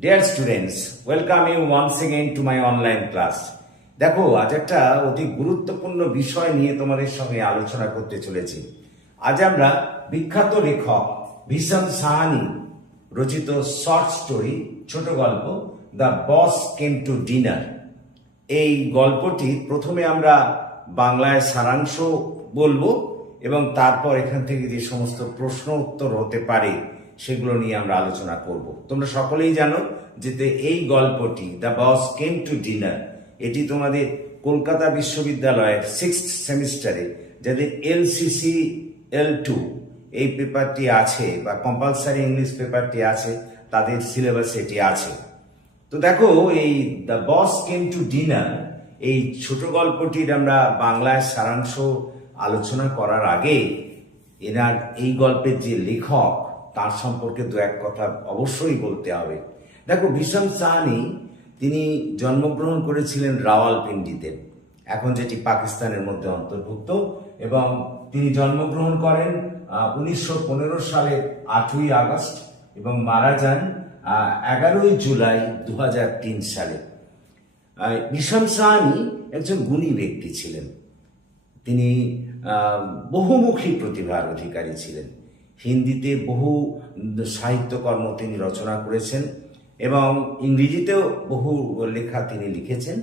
Dear students welcome you once again to my online class দেখো, আজ একটা অতি গুরুত্বপূর্ণ বিষয় নিয়ে তোমাদের সঙ্গে আলোচনা করতে চলেছি। আজ আমরা বিখ্যাত লেখক ভীষণ সাহানি রচিত শর্ট স্টোরি ছোট গল্প the boss came to dinner এই গল্পটি প্রথমে আমরা বাংলায় সারাংশ বলব এবং তারপর এখান থেকে যে সমস্ত প্রশ্ন উত্তর হতে পারে সেগুলো নিয়ে আমরা আলোচনা করব। তোমরা সকলেই জানো যে এই গল্পটি the boss came to dinner এটি তোমাদের কলকাতা বিশ্ববিদ্যালয়ের সিক্স সেমিস্টারে যাদের এলসিসি এল টু এই পেপারটি আছে বা কম্পালসারি ইংলিশ পেপারটি আছে, তাদের সিলেবাসে এটি আছে। তো দেখো, এই the boss came to dinner এই ছোট গল্পটির আমরা বাংলায় সারাংশ আলোচনা করার আগে, এনার এই গল্পের যে লেখক তার সম্পর্কে দু এক কথা অবশ্যই বলতে হবে। দেখো, ভীষণ সাহানি তিনি জন্মগ্রহণ করেছিলেন রাওয়ালপিন্ডিতে। এখন যেটি পাকিস্তানের মধ্যে অন্তর্ভুক্ত এবং তিনি জন্মগ্রহণ করেন উনিশশো সালের আটই আগস্ট এবং মারা যান এগারোই জুলাই দু হাজার তিন সালে। ভীষণ সাহানি একজন গুণী ব্যক্তি ছিলেন। তিনি বহুমুখী প্রতিভার অধিকারী ছিলেন। হিন্দিতে বহু সাহিত্যকর্ম তিনি রচনা করেছেন এবং ইংরেজিতেও বহু লেখা তিনি লিখেছেন।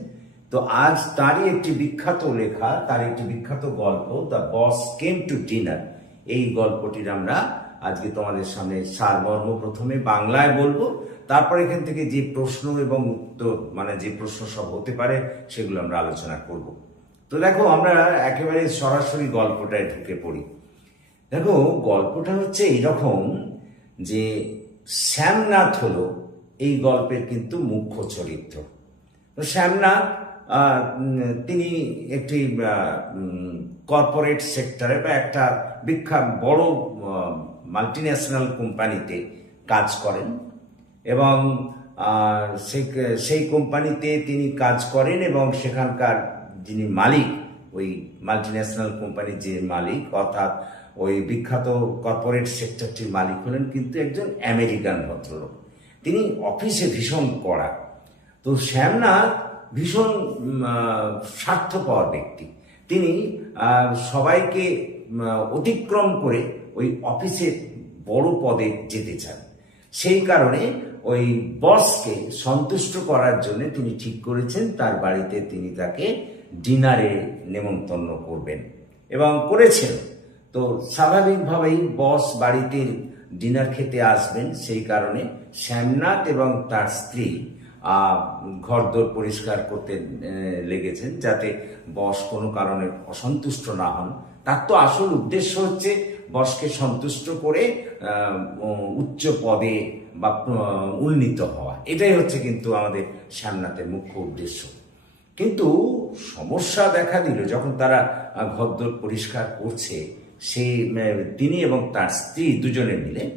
তো আজ তারই একটি বিখ্যাত লেখা, তার একটি বিখ্যাত গল্প, the boss came to dinner. এই গল্পটির আমরা আজকে তোমাদের সামনে সারমর্ম প্রথমে বাংলায় বলব, তারপর এখান থেকে যে প্রশ্ন এবং উত্তর মানে যে প্রশ্ন সব হতে পারে সেগুলো আমরা আলোচনা করব। তো দেখো, আমরা একেবারে সরাসরি গল্পটায় ঢুকে পড়ি। দেখো, গল্পটা হচ্ছে এইরকম যে শ্যামনাথ হলো এই গল্পের কিন্তু মুখ্য চরিত্র। শ্যামনাথ তিনি একটি কর্পোরেট সেক্টরে বা একটা বিখ্যাত বড় মাল্টি ন্যাশনাল কোম্পানিতে কাজ করেন এবং সেই সেই কোম্পানিতে তিনি কাজ করেন এবং সেখানকার যিনি মালিক, ওই মাল্টি ন্যাশনাল কোম্পানির যে মালিক, অর্থাৎ ওই বিখ্যাত কর্পোরেট সেক্টরটির মালিক হলেন কিন্তু একজন আমেরিকান ভদ্রলোক। তিনি অফিসে ভীষণ কড়া। তো শ্যামনাথ ভীষণ স্বার্থপর ব্যক্তি। তিনি সবাইকে অতিক্রম করে ওই অফিসের বড় পদে যেতে চান। সেই কারণে ওই বসকে সন্তুষ্ট করার জন্য তিনি ঠিক করেছেন, তার বাড়িতে তিনি তাকে ডিনারে নেমন্তন্ন করবেন এবং করেছেন। তো স্বাভাবিকভাবেই বস বাড়িতে ডিনার খেতে আসবেন, সেই কারণে শ্যামনাথ এবং তার স্ত্রী ঘরদোর পরিষ্কার করতে লেগেছেন যাতে বস কোনো কারণে অসন্তুষ্ট না হন। তার তো আসল উদ্দেশ্য হচ্ছে বসকে সন্তুষ্ট করে উচ্চ পদে বা উন্নীত হওয়া। এটাই হচ্ছে কিন্তু আমাদের শ্যামনাথের মুখ্য উদ্দেশ্য। কিন্তু সমস্যা দেখা দিল যখন তারা ঘরদোর পরিষ্কার করছে। সেই তিনি এবং তার স্ত্রী দুজনে মিলে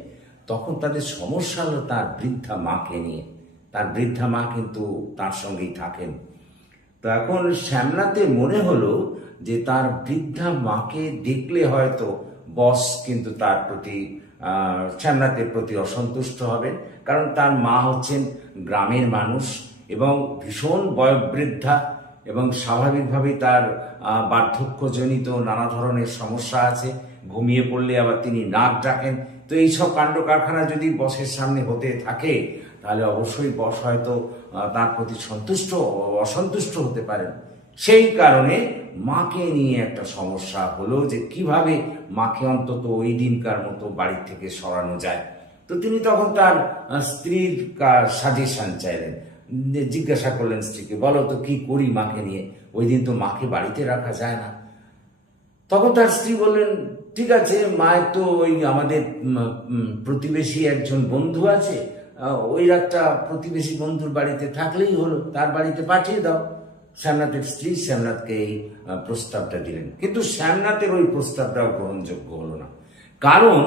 তখন তাদের সমস্যা হলো তার বৃদ্ধা মাকে নিয়ে। তার বৃদ্ধা মা কিন্তু তার সঙ্গেই থাকেন। তো এখন শ্যামনাথের মনে হলো যে তার বৃদ্ধা মাকে দেখলে হয়তো বস কিন্তু তার প্রতি আহ, শ্যামনাথের প্রতি অসন্তুষ্ট হবেন কারণ তার মা হচ্ছেন গ্রামের মানুষ এবং ভীষণ বয়োবৃদ্ধা। এবং স্বাভাবিকভাবেই তার বার্ধক্যজনিত নানা ধরনের সমস্যা আছে। ঘুমিয়ে পড়লে আবার তিনি নাক ডাকেন। তো এইসব কাণ্ড কারখানা যদি বসের সামনে হতে থাকে, তাহলে অবশ্যই বস হয়তো তার প্রতি সন্তুষ্ট অসন্তুষ্ট হতে পারেন। সেই কারণে মাকে নিয়ে একটা সমস্যা হলো যে কীভাবে মাকে অন্তত ওই দিনকার মতো বাড়ি থেকে সরানো যায়। তো তিনি তখন তার স্ত্রীর সাজেশন চাইলেন। জিজ্ঞাসা করলেন স্ত্রীকে, বলো তো কি করি মাকে নিয়ে? ওই দিন তো মাকে বাড়িতে রাখা যায় না। তখন তার স্ত্রী বললেন, ঠিক আছে, মায়ের তো ওই আমাদের প্রতিবেশী একজন বন্ধু আছে। ওই রাতটা প্রতিবেশী বন্ধুর বাড়িতে থাকলেই হলো, তার বাড়িতে পাঠিয়ে দাও। শ্যামনাথের স্ত্রী শ্যামনাথকে এই প্রস্তাবটা দিলেন। কিন্তু শ্যামনাথের ওই প্রস্তাবটাও গ্রহণযোগ্য হলো না। কারণ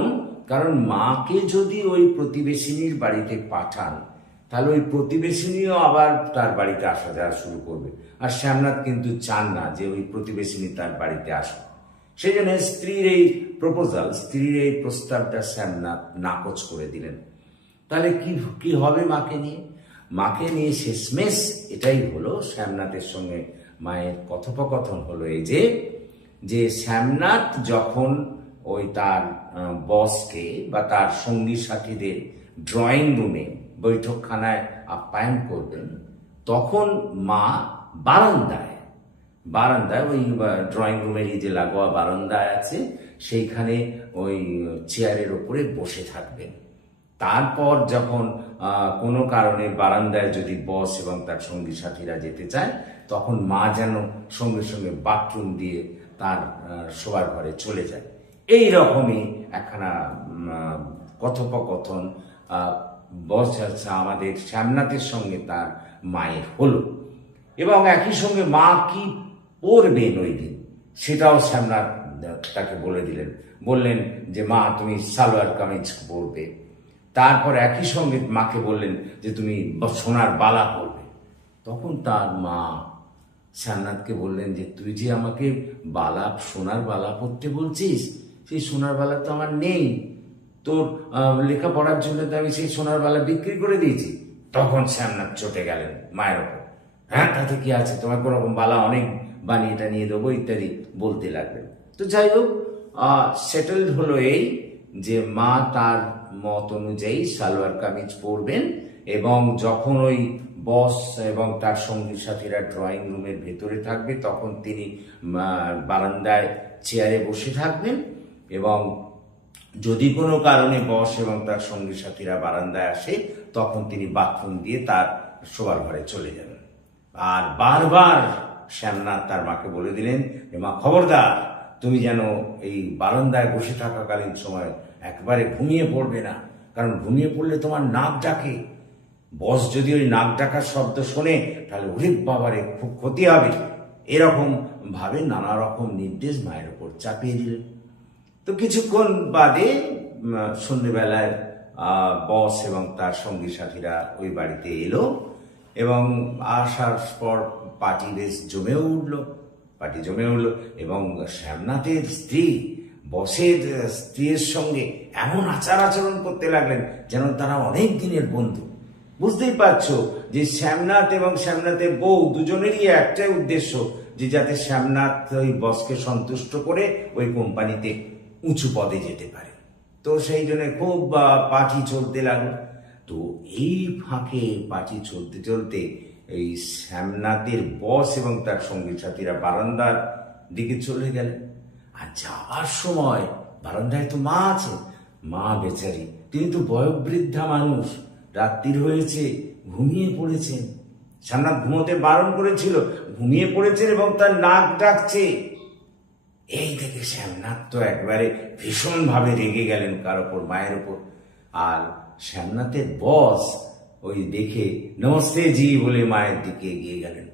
কারণ মাকে যদি ওই প্রতিবেশিনীর বাড়িতে পাঠান তাহলে ওই প্রতিবেশিনীও আবার তার বাড়িতে আসা যাওয়া শুরু করবে। আর শ্যামনাথ কিন্তু চান না যে ওই প্রতিবেশিনী তার বাড়িতে আসুক। সেই জন্য স্ত্রীর এই প্রপোজাল স্ত্রীর এই প্রস্তাবটা শ্যামনাথ নাকচ করে দিলেন। তাহলে কি কি হবে মাকে নিয়ে? মাকে নিয়ে শেষমেশ এটাই হলো শ্যামনাথের সঙ্গে মায়ের কথোপকথন হলো এই যে যে শ্যামনাথ যখন ওই তার বসকে বা তার সঙ্গী সাথীদের ড্রয়িং রুমে বৈঠকখানায় আপ্যায়ন করবেন, তখন মা বারান্দায় বারান্দায় ওই ড্রয়িং রুমের এই যে লাগোয়া বারান্দায় আছে, সেইখানে ওই চেয়ারের ওপরে বসে থাকবেন। তারপর যখন কোনো কারণে বারান্দায় যদি বস এবং তার সঙ্গী সাথীরা যেতে চায়, তখন মা যেন সঙ্গে সঙ্গে বাথরুম দিয়ে তার শোবার ঘরে চলে যায়। এই রকমই একখানা কথোপকথন আচ্ছা আমাদের শ্যামনাথের সঙ্গে তার মায়ের হলো। এবং একই সঙ্গে মা কি পরবেন ওই দিন সেটাও শ্যামনাথ তাকে বলে দিলেন। বললেন যে, মা, তুমি সালোয়ার কামিজ পরবে। তারপর একই সঙ্গে মাকে বললেন যে, তুমি সোনার বালা পরবে। তখন তার মা শ্যামনাথকে বললেন যে, তুই যে আমাকে বালা, সোনার বালা পরতে বলছিস, সেই সোনার বালা তো আমার নেই। তোর লেখাপড়ার জন্য তো আমি সেই সোনার বালা বিক্রি করে দিয়েছি। তখন শ্যামনাথ চটে গেলেন মায়ের ওপর। হ্যাঁ তাতে কি আছে? তোমার কোনো রকম বালা অনেক বানিয়ে টানিয়ে দেবো ইত্যাদি বলতে লাগলেন। তো যাই হোক সেটেলড হলো এই যে মা তার মত অনুযায়ী সালোয়ার কামিজ পরবেন এবং যখন ওই বস এবং তার সঙ্গী সাথীরা ড্রয়িং রুমের ভেতরে থাকবে, তখন তিনি বারান্দায় চেয়ারে বসে থাকবেন এবং যদি কোনো কারণে বস এবং তার সঙ্গী সাথীরা বারান্দায় আসে, তখন তিনি বাথরুম দিয়ে তার শোবার ঘরে চলে যাবেন আর বারবার শ্যামনাথ তার মাকে বলে দিলেন যে মা খবরদার, তুমি যেন এই বারান্দায় বসে থাকাকালীন সময় একবারে ঘুমিয়ে পড়বে না, কারণ ঘুমিয়ে পড়লে তোমার নাক ডাকে। বস যদি ওই নাক ডাকার শব্দ শোনে, তাহলে ওরে বাবারে খুব ক্ষতি হবে। এরকম ভাবে নানা রকম নির্দেশ মায়ের ওপর চাপিয়ে দিলেন। তো কিছুক্ষণ বাদে উম, সন্ধেবেলায় বস এবং তার সঙ্গী সাথীরা ওই বাড়িতে এলো এবং আসার পর পার্টি বেশ জমে উঠল পার্টি জমে উঠল এবং শ্যামনাথের স্ত্রী বসের স্ত্রীর সঙ্গে এমন আচার আচরণ করতে লাগলেন যেন তারা অনেক দিনের বন্ধু। বুঝতেই পারছ যে শ্যামনাথ এবং শ্যামনাথের বউ দুজনেরই একটাই উদ্দেশ্য যে যাতে শ্যামনাথ ওই বসকে সন্তুষ্ট করে ওই কোম্পানিতে উঁচু পদে যেতে পারে। তো সেই জন্য খুব পার্টি চলতে লাগল। তো এই ফাঁকে পার্টি চলতে চলতে এই শ্যামনাথের বস এবং তার সঙ্গী সাথীরা বারান্দার দিকে চলে গেলেন আর যাওয়ার সময় বারান্দায় তো মা আছে, মা বেচারি। তিনি তো বয়োবৃদ্ধা মানুষ, রাত্রির হয়েছে, ঘুমিয়ে পড়েছেন। শ্যামনাথ ঘুমোতে বারণ করেছিল, ঘুমিয়ে পড়েছেন এবং তার নাক ডাকছে। এই থেকে শ্যামনাথ তো একবারে ভীষণভাবে রেগে গেলেন কার ওপর, মায়ের ওপর। আর শ্যামনাথের বস ওই দেখে নমস্তে জি বলে মায়ের দিকে এগিয়ে গেলেন।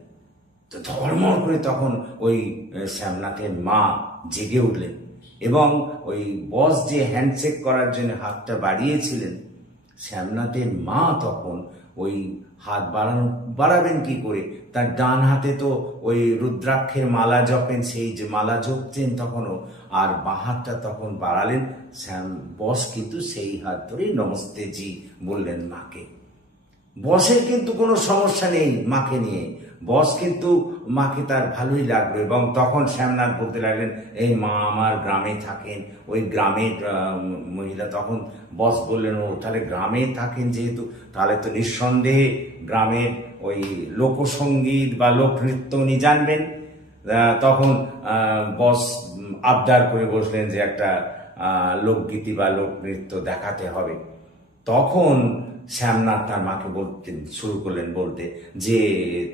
তো ধর্মর করে তখন ওই শ্যামনাথের মা জেগে উঠলেন এবং ওই বস যে হ্যান্ডশেক করার জন্য হাতটা বাড়িয়েছিলেন শ্যামনাথের মা তখন ওই হাত বাড়ানো, বাড়াবেন কি করে? তার ডান হাতে তো ওই রুদ্রাক্ষের মালা জপেন, সেই যে মালা জপছেন তখনও। আর বাঁ হাতটা তখন বাড়ালেন, শ্যাম, বস কিন্তু সেই হাত ধরেই নমস্তে জি বললেন মাকে। বসের কিন্তু কোনো সমস্যা নেই মাকে নিয়ে। বস কিন্তু মাকে তার ভালোই লাগল এবং তখন শ্যামনাথ বলতে লাগলেন, এই মা আমার গ্রামে থাকেন। ওই গ্রামের মহিলা তখন বস বললেন, ও তাহলে গ্রামে থাকেন যেহেতু, তাহলে তো নিঃসন্দেহে গ্রামের ওই লোকসঙ্গীত বা লোকনৃত্য উনি জানবেন। তখন বস আবদার করে বসলেন যে একটা লোকগীতি বা লোকনৃত্য দেখাতে হবে। তখন শ্যামনাথ তার মাকে বলতে শুরু করলেন বলতে, যে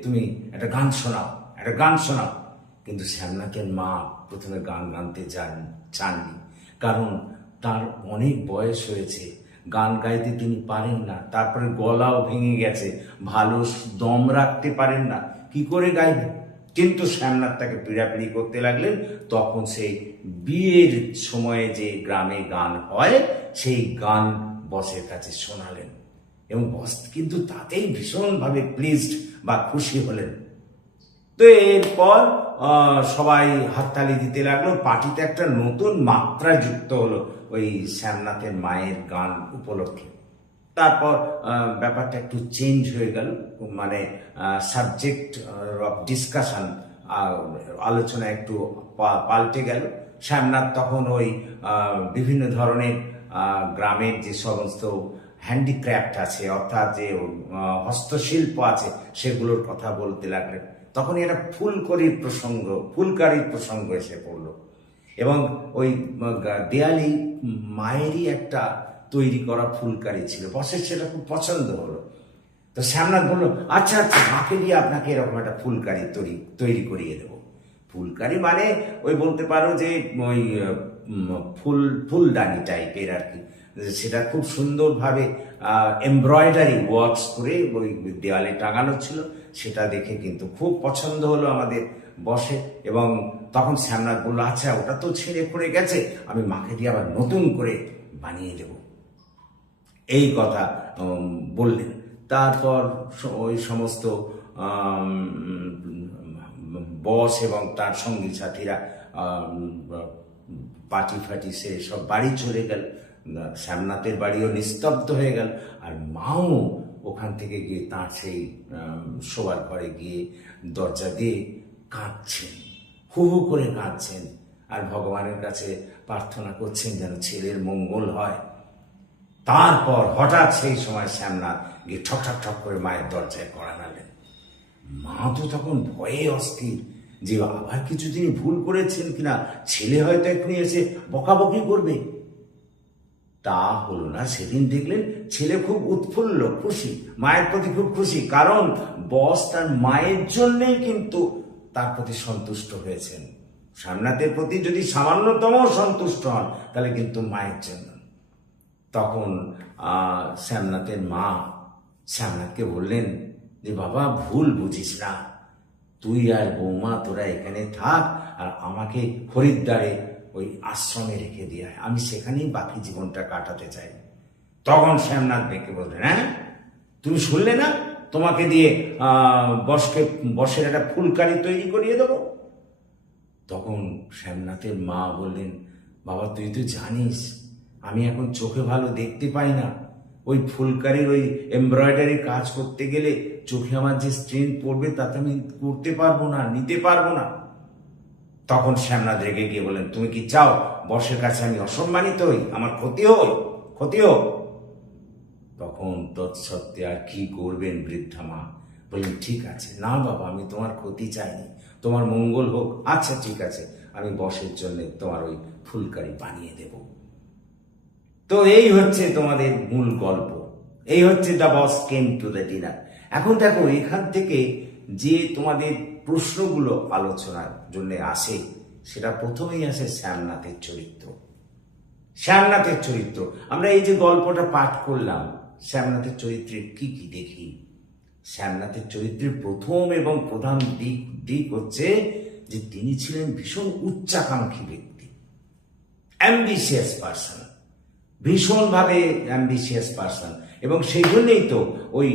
তুমি একটা গান শোনাও, একটা গান শোনাও। কিন্তু শ্যামনাথের মা প্রথমে গান গানতে চান চাননি। কারণ তার অনেক বয়স হয়েছে। গান গাইতে তিনি পারেন না, তারপরে গলাও ভেঙে গেছে। ভালো দম রাখতে পারেন না, কি করে গাইবেন কিন্তু শ্যামনাথ তাকে পিড়াপিড়ি করতে লাগলেন। তখন সেই বিয়ের সময়ে যে গ্রামে গান হয়, সেই গান বসের কাছে শোনালেন। এবং বস কিন্তু তাতেই ভীষণভাবে প্লিজড বা খুশি হলেন। তো এরপর সবাই হাততালি দিতে লাগল। পার্টিতে একটা নতুন মাত্রা যুক্ত হলো ওই শ্যামনাথের মায়ের গান উপলক্ষে। তারপর ব্যাপারটা একটু চেঞ্জ হয়ে গেল। মানে সাবজেক্ট অফ ডিসকাশন আলোচনা একটু পাল্টে গেল। শ্যামনাথ তখন ওই বিভিন্ন ধরনের গ্রামের যে সমস্ত হ্যান্ডিক্রাফট আছে, অর্থাৎ যে হস্তশিল্প আছে, সেগুলোর কথা বলতে লাগলেন। তখন একটা ফুলকরির প্রসঙ্গ, ফুলকারির প্রসঙ্গ এসে পড়ল। এবং ওই দেয়ালেই মায়েরই একটা তৈরি করা ফুলকারি ছিল। বসের সেটা খুব পছন্দ হলো। তো শ্যামনাথ বলল আচ্ছা আচ্ছা মাকে দিয়ে আপনাকে এরকম একটা ফুলকারি তৈরি তৈরি করিয়ে দেবো। ফুলকারি মানে ওই বলতে পারো যে, ওই ফুল, ফুলদানি টাইপের আর কি। সেটা খুব সুন্দরভাবে এমব্রয়ডারি ওয়ার্কস করে ওই দেওয়ালে টাঙানো ছিল। সেটা দেখে কিন্তু খুব পছন্দ হলো আমাদের বসে। এবং তখন শ্যামনাথ বলল আচ্ছা ওটা তো ছিঁড়ে পড়ে গেছে, আমি মাকে দিয়ে আবার নতুন করে বানিয়ে দেবো। এই কথা বললেন। তারপর ওই সমস্ত বস এবং তার সঙ্গী সাথীরা পার্টি ফাটি সে সব বাড়ি চলে গেল। শ্যামনাথের বাড়িও নিস্তব্ধ হয়ে গেল। আর মাও ওখান থেকে গিয়ে তাঁর সেই শোবার ঘরে গিয়ে দরজা দিয়ে কাঁদছেন। হু হু করে কাঁদছেন। আর ভগবানের কাছে প্রার্থনা করছেন যেন ছেলের মঙ্গল হয়। তারপর হঠাৎ সেই সময় শ্যামনাথ গিয়ে ঠক ঠক ঠক করে মায়ের দরজায় কড়া নাড়লেন। মা তো তখন ভয়ে অস্থির। যে আবার কিছু তিনি ভুল করেছেন কিনা, ছেলে হয়তো এক্ষুনি এসে বকাবকি করবে। তা হলো না, সেদিন দেখলেন ছেলে খুব উৎফুল্ল, খুশি, মায়ের প্রতি খুব খুশি, কারণ বস তার মায়ের জন্যেই কিন্তু তার প্রতি সন্তুষ্ট হয়েছেন। সামনাথের প্রতি যদি সামান্যতম সন্তুষ্ট হন, তাহলে কিন্তু মায়ের জন্য। তখন শ্যামনাথের মা শ্যামনাথকে বললেন, যে বাবা, ভুল বুঝিস না। তুই আর বৌমা তোরা এখানে থাক আর আমাকে হরিদ্বারে ওই আশ্রমে রেখে দিয়ে। আমি সেখানেই বাকি জীবনটা কাটাতে চাই। তখন শ্যামনাথ বেঁকে বললেন হ্যাঁ? তুমি শুনলে না? তোমাকে দিয়ে বসকে, বসের একটা ফুলকারি তৈরি করিয়ে দেবো? তখন শ্যামনাথের মা বললেন, বাবা, তুই তো জানিস, আমি এখন চোখে ভালো দেখতে পাই না। ওই ফুলকারির ওই এমব্রয়ডারি কাজ করতে গেলে চোখে আমার যে স্ট্রেন পড়বে, তাতে আমি করতে পারব না, নিতে পারব না। তখন শ্যামনাথ রেগে গিয়ে বলেন তুমি কি চাও বসের কাছে আমি অসম্মানিত হই? আমার ক্ষতি হই ক্ষতি হোক। তখন তৎসত্ত্বে আর কি করবেন বৃদ্ধা মা? বললেন, ঠিক আছে, না বাবা, আমি তোমার ক্ষতি চাইনি। তোমার মঙ্গল হোক আচ্ছা ঠিক আছে, আমি বসের জন্য তোমার ওই ফুলকারি বানিয়ে দেব। তো এই হচ্ছে তোমাদের মূল গল্প। এই হচ্ছে the boss came to the dinner এখন দেখো, এখান থেকে যে তোমাদের প্রশ্নগুলো আলোচনার জন্য আসে, সেটা প্রথমেই আসে শ্যামনাথের চরিত্র। শ্যামনাথের চরিত্র। আমরা এই যে গল্পটা পাঠ করলাম, শ্যামনাথের চরিত্রের কি কি দেখি? শ্যামনাথের চরিত্রের প্রথম এবং প্রধান দিক দিক হচ্ছে যে তিনি ছিলেন ভীষণ উচ্চাকাঙ্ক্ষী ব্যক্তি। অ্যাম্বিশিয়াস পার্সন ভীষণভাবে অ্যাম্বিশিয়াস পার্সন এবং সেই জন্যই তো ওই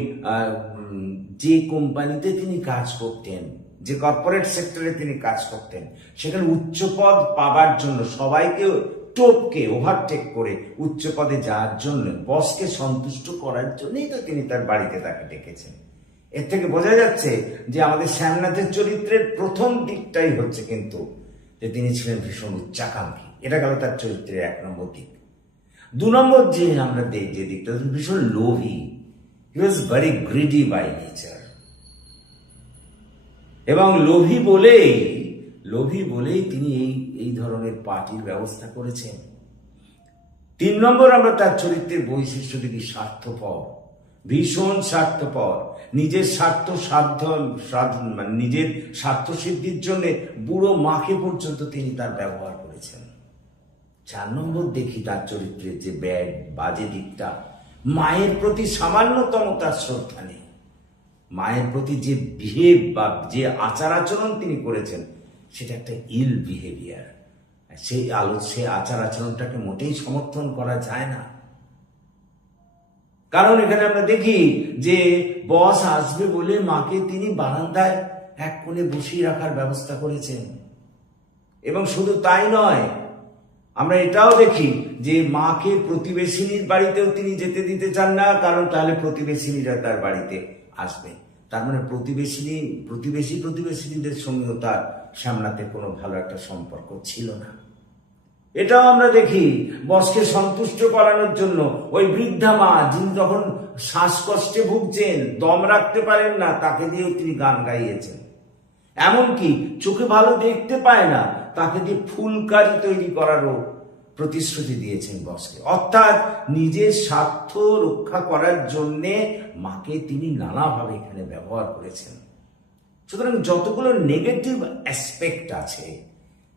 যে কোম্পানিতে তিনি কাজ করতেন, যে কর্পোরেট সেক্টরে তিনি কাজ করতেন, সেখানে উচ্চ পদ পাবার জন্য সবাইকে টোপকে ওভারটেক করে উচ্চ পদে যাওয়ার জন্য বসকে সন্তুষ্ট করার জন্যই তো তিনি তার বাড়িতে তাকে ডেকেছেন। এর থেকে বোঝা যাচ্ছে যে আমাদের শ্যামনাথের চরিত্রের প্রথম দিকটাই হচ্ছে কিন্তু যে তিনি ছিলেন ভীষণ উচ্চাকাঙ্ক্ষী। এটা গেল তার চরিত্রের এক নম্বর দিক। দু নম্বর যে আমরা দেখ, যে দিকটা, ভীষণ লোভী he was very greedy by nature এবং লোভী বলেই লোভী বলেই তিনি এই এই ধরনের পার্টির ব্যবস্থা করেছেন। তিন নম্বর আমরা তার চরিত্রের বৈশিষ্ট্য দেখি স্বার্থপর। ভীষণ স্বার্থপর। নিজের স্বার্থ সাধ্য সাধ- মানে নিজের স্বার্থ সিদ্ধির জন্য বুড়ো মাকে পর্যন্ত তিনি তার ব্যবহার করেছেন। চার নম্বর দেখি তার চরিত্রের যে ব্যাড, বাজে দিকটা। মায়ের প্রতি সামান্যতম তার শ্রদ্ধা নেই। মায়ের প্রতি যে বিহেভ বা যে আচার আচরণ তিনি করেছেন, সেটা একটা ইল বিহেভিয়ার সেই আলো, সেই আচার আচরণটাকে মোটেই সমর্থন করা যায় না। কারণ এখানে আমরা দেখি যে বস আসবে বলে মাকে তিনি বারান্দায় এক কোণে বসিয়ে রাখার ব্যবস্থা করেছেন। এবং শুধু তাই নয় আমরা এটাও দেখি যে মাকে প্রতিবেশিনীর বাড়িতেও তিনি যেতে দিতে চান না, কারণ তাহলে প্রতিবেশিনীরা তার বাড়িতে আসবে। তার মানে প্রতিবেশিনী, প্রতিবেশী প্রতিবেশিনীদের সঙ্গেও তার সামনাতে কোনো ভালো একটা সম্পর্ক ছিল না। এটাও আমরা দেখি বসকে সন্তুষ্ট করানোর জন্য ওই বৃদ্ধা মা, যিনি তখন শ্বাসকষ্টে ভুগছেন, দম রাখতে পারেন না, তাকে দিয়েও তিনি গান গাইয়েছেন। এমনকি চোখে ভালো দেখতে পায় না তাকে দিয়ে ফুলকারি তৈরি করারও প্রতিশ্রুতি দিয়েছেন বসকে। অর্থাৎ নিজের স্বার্থ রক্ষা করার জন্যে মাকে তিনি নানাভাবে এখানে ব্যবহার করেছেন। সুতরাং যতগুলো নেগেটিভ অ্যাসপেক্ট আছে,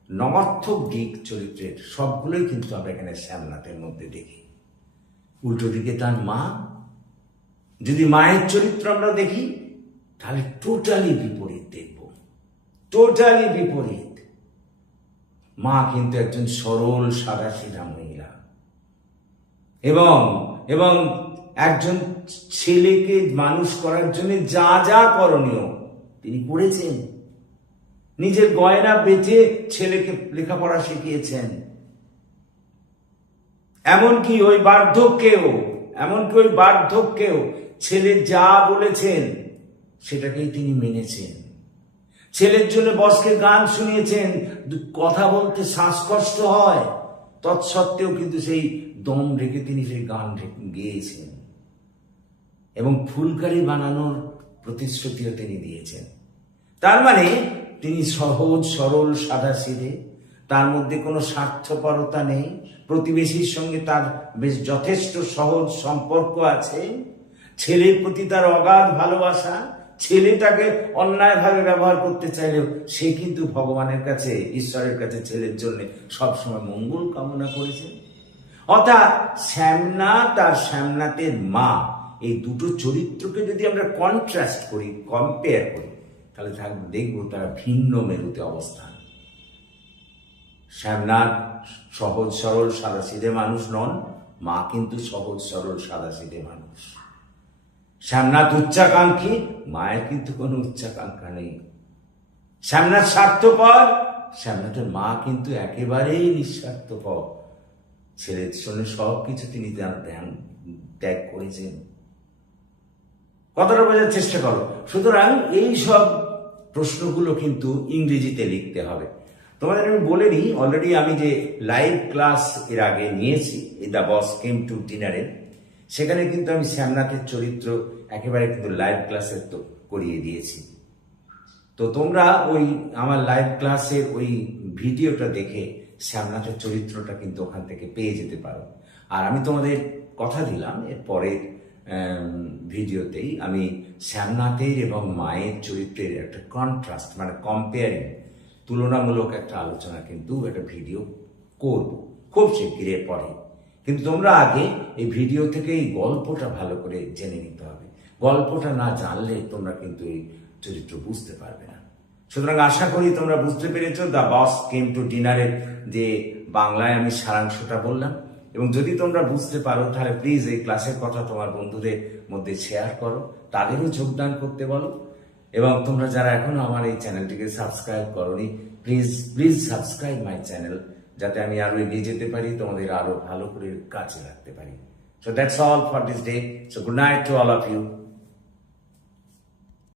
নবার্থক দিক চরিত্রের সবগুলোই কিন্তু আমরা এখানে শ্যামনাথের মধ্যে দেখি। উল্টো দিকে তার মা, যদি মায়ের চরিত্র আমরা দেখি, তাহলে টোটালি বিপরীত দেখব। টোটালি বিপরীত। মা কিন্তু একজন সরল সাদা সিধা মহিলা। এবং এবং একজন ছেলেকে মানুষ করার জন্য যা যা করণীয় তিনি করেছেন। নিজের গয়না বেঁচে ছেলেকে লেখাপড়া শিখিয়েছেন। এমনকি ওই বার্ধক্যেও, এমনকি ওই বার্ধক্যেও ছেলে যা বলেছেন, সেটাকেই তিনি মেনেছেন। ছেলের জন্য বসকে গান শুনিয়েছেন, কথা বলতে শ্বাসকষ্ট হয়। তৎসত্ত্বেও কিন্তু সেই দম রেখে তিনি সেই গান গেয়েছেন। এবং ফুলকারি বানানোর প্রতিশ্রুতিও তিনি দিয়েছেন। তার মানে তিনি সহজ, সরল, সাদা সিধে তার মধ্যে কোনো স্বার্থপরতা নেই। প্রতিবেশীর সঙ্গে তার বেশ যথেষ্ট সহজ সম্পর্ক আছে। ছেলের প্রতি তার অগাধ ভালোবাসা ছেলেটাকে অন্যায়ভাবে ব্যবহার করতে চাইলেও সে কিন্তু ভগবানের কাছে, ঈশ্বরের কাছে ছেলের জন্য সবসময় মঙ্গল কামনা করেছে। অর্থাৎ শ্যামনাথ আর শ্যামনাথের মা, এই দুটো চরিত্রকে যদি আমরা কন্ট্রাস্ট করি কম্পেয়ার করি, তাহলে থাকবে দেখব তারা ভিন্ন মেরুতে অবস্থান। শ্যামনাথ সহজ সরল সাদা মানুষ নন, মা কিন্তু সহজ সরল সাদা মানুষ। শ্যামনাথ উচ্চাকাঙ্ক্ষী, মায়ের কিন্তু কোনো উচ্চাকাঙ্ক্ষা নেই। শ্যামনাথ স্বার্থপর শ্যামনাথের মা কিন্তু একেবারেই নিঃস্বার্থপর। ছেলের জন্য সব কিছু তিনি ত্যাগ- ত্যাগ- করেছেন। কতটা বোঝার চেষ্টা করো। সুতরাং এই সব প্রশ্নগুলো কিন্তু ইংরেজিতে লিখতে হবে। তোমাদের আমি বলে নিই অলরেডি আমি যে লাইভ ক্লাস এর আগে নিয়েছি দ্য বস কেম টু ডিনারে সেখানে কিন্তু আমি শ্যামনাথের চরিত্র একেবারে কিন্তু লাইভ ক্লাসের তো করিয়ে দিয়েছি। তো তোমরা ওই আমার লাইভ ক্লাসের ওই ভিডিওটা দেখে শ্যামনাথের চরিত্রটা কিন্তু ওখান থেকে পেয়ে যেতে পারো। আর আমি তোমাদের কথা দিলাম, এর পরের ভিডিওতেই আমি শ্যামনাথের এবং মায়ের চরিত্রের একটা কন্ট্রাস্ট মানে কম্পেয়ারিং তুলনামূলক একটা আলোচনা কিন্তু একটা ভিডিও করব। খুব শিগগিরের পরে। কিন্তু তোমরা আগে এই ভিডিও থেকে এই গল্পটা ভালো করে জেনে নিতে হবে। গল্পটা না জানলে তোমরা কিন্তু এই চরিত্র বুঝতে পারবে না। সুতরাং আশা করি তোমরা বুঝতে পেরেছ, দ্য বস কেম টু ডিনারের যে বাংলায় আমি সারাংশটা বললাম। এবং যদি তোমরা বুঝতে পারো, তাহলে প্লিজ এই ক্লাসের কথা তোমার বন্ধুদের মধ্যে শেয়ার করো, তাদেরও যোগদান করতে বলো। এবং তোমরা যারা এখনও আমার এই চ্যানেলটিকে সাবস্ক্রাইব করনি please please subscribe my channel যাতে আমি আরও এগিয়ে যেতে পারি, তোমাদের আরও ভালো করে কাজে রাখতে পারি। So that's all for this day so good night to all of you